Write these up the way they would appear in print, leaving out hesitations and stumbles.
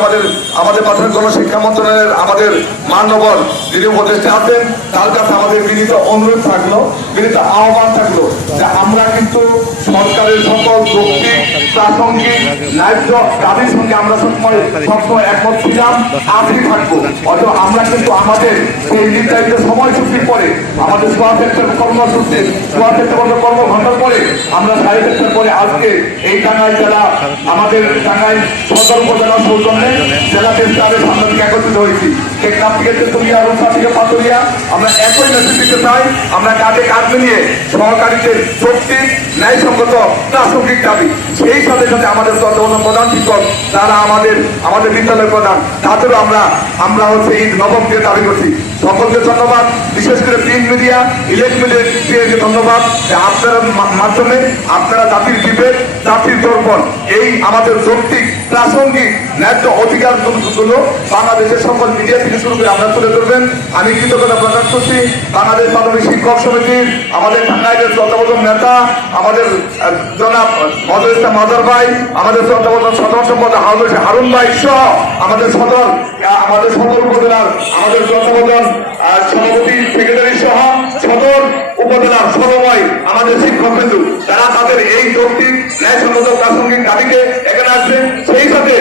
আমাদের আমাদের প্রাথমিক গণশিক্ষা মন্ত্রণালয়ের আমাদের মাননীয় যিনি উপদেষ্টা আছেন তার কাছে আমাদের বিনীত অনুরোধ থাকলো, বিনীত আহ্বান থাকলো যে আমরা কিন্তু সরকারের সকল যৌক্তিক প্রাসঙ্গিক ন্যায্য দাবির সঙ্গে আমরা সবসময় একমত ছিলাম, আজই থাকবো। অথবা আমরা কিন্তু আমাদের সেই নির্ধারিত সময়সূচির পরে আমাদের 6 সেপ্টেম্বর কর্মসূচি 6 সেপ্টেম্বর কর্মঘণ্টার পরে আমরা 5.5 সেপ্টেম্বর পরে আজকে এই টাঙ্গাইল জেলা আমাদের টাঙ্গাইল সদর উপজেলা সৌজন্যে জেলা প্রেসক্লাবের সামনে থেকে একত্রিত হয়েছি। টেকনাফ থেকে তেতুলিয়া, রূপসা থেকে পাতুলিয়া আমরা একই মেসেজ দিতে চাই। আমরা কাঁধে কাঁধ মিলিয়ে সহকারীদের যৌক্তিক ন্যায়সঙ্গত প্রাসঙ্গিক দাবি, সেই সাথে সাথে আমাদের প্রধান শিক্ষক যারা আমাদের বিদ্যালয় প্রধান তাদেরও আমরা হচ্ছে এই নবম দিয়ে দাবি করছি। সকলকে ধন্যবাদ, বিশেষ করে প্রিন্ট মিডিয়া, ইলেকট্রনিক মিডিয়াকে ধন্যবাদ যে আপনার মাধ্যমে আপনারা জাতির বিবেক, জাতির দর্পণ, এই আমাদের যৌক্তিক প্রাসঙ্গিক ন্যায্য অধিকার গুলো বাংলাদেশের সকল মিডিয়া থেকে শুরু করে আমরা তুলে ধরবেন। আমি কৃতজ্ঞতা প্রকাশ করছি বাংলাদেশ প্রাথমিক শিক্ষক সমিতির আমাদের টাঙ্গাইলের শ্রদ্ধাবোধক নেতা আমাদের জনাব মজর ইসলাম মাজার ভাই, আমাদের শ্রদ্ধাবোধক সাধারণ সম্পাদক হারুন ভাই সহ আমাদের সদর উপজেলার আমাদের শ্রদ্ধাবোধক সভাপতি সেক্রেটারি সহ সদর উপজেলার সর্বময় আমাদের শিক্ষক বিন্দু তারা তাদের এই যৌক্তিক ন্যায়সঙ্গত প্রাসঙ্গিক দাবিকে এখানে আসবে। সেই সাথে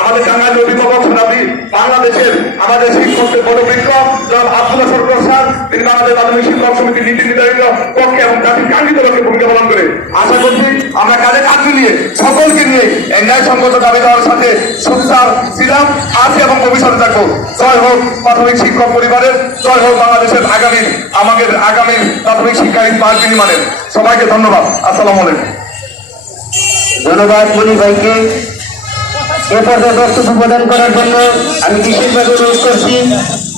আমাদের টাঙ্গাইল অভিভাবক সভাপতি বাংলাদেশের আমাদের শিক্ষকদের পদবৃক্ষ জনাব আব্দুল্লাহ সরকার স্যার, তিনি বাংলাদেশ প্রাথমিক শিক্ষক সমিতির নীতি নির্ধারিত পক্ষে এবং জাতির কাঙ্ক্ষিত লক্ষ্যে ভূমিকা পালন করে। আশা করছি আমরা কাঁধে কাঁধ মিলিয়ে সকলকে নিয়ে এই ন্যায়সঙ্গত দাবি দেওয়ার সাথে সোচ্চার ছিলাম, আছি এবং ভবিষ্যতে থাকবো। জয় হোক প্রাথমিক শিক্ষক পরিবারের, জয় হোক বাংলাদেশের আগামী প্রাথমিক শিক্ষা বিনিময়ের। সবাইকে ধন্যবাদ। আসসালামু আলাইকুম। ধন্যবাদ মনি ভাইকে এ পর্যায়ে বক্তব্য প্রদান করার জন্য আমি বিশেষভাবে অনুরোধ করছি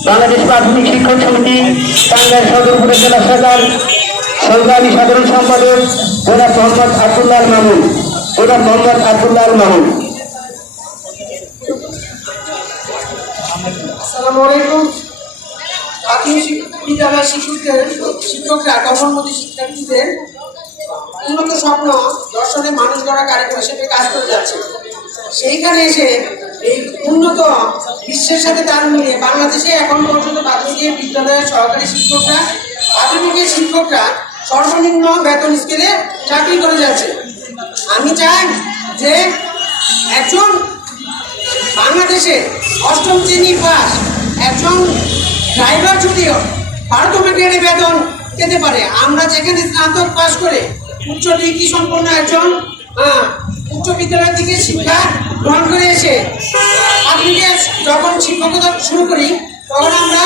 বাংলাদেশ প্রাথমিক শিক্ষক সমিতি টাঙ্গাইল সদর উপজেলা শাখার সংগ্রামী সাধারণ সম্পাদক জনাব মোহাম্মদ আব্দুল্লাহ মামুন। আসসালামু আলাইকুম। প্রাথমিক বিদ্যালয়ের শিক্ষকরা কর্মমুখী শিক্ষার্থীদের উন্নত স্বপ্ন দর্শনে মানুষ গড়া কারিগর হিসেবে কাজ করে যাচ্ছে। সেইখানে এসে এই উন্নত বিশ্বের সাথে তাল মিলিয়ে বাংলাদেশে এখন পর্যন্ত প্রাথমিক বিদ্যালয়ের সহকারী প্রাথমিকের শিক্ষকরা সর্বনিম্ন বেতন স্কেলে চাকরি করে যাচ্ছে। আমি চাই যে একজন বাংলাদেশে 8ম শ্রেণী পাস একজন ড্রাইভার যদিও 12তম গ্রেডে বেতন পেতে পারে, আমরা যেখানে স্নাতক পাস করে উচ্চ ডিগ্রি সম্পন্ন একজন উচ্চ বিদ্যালয় থেকে শিক্ষা গ্রহণ করে এসে প্রাথমিকে যখন শিক্ষকতা শুরু করি তখন আমরা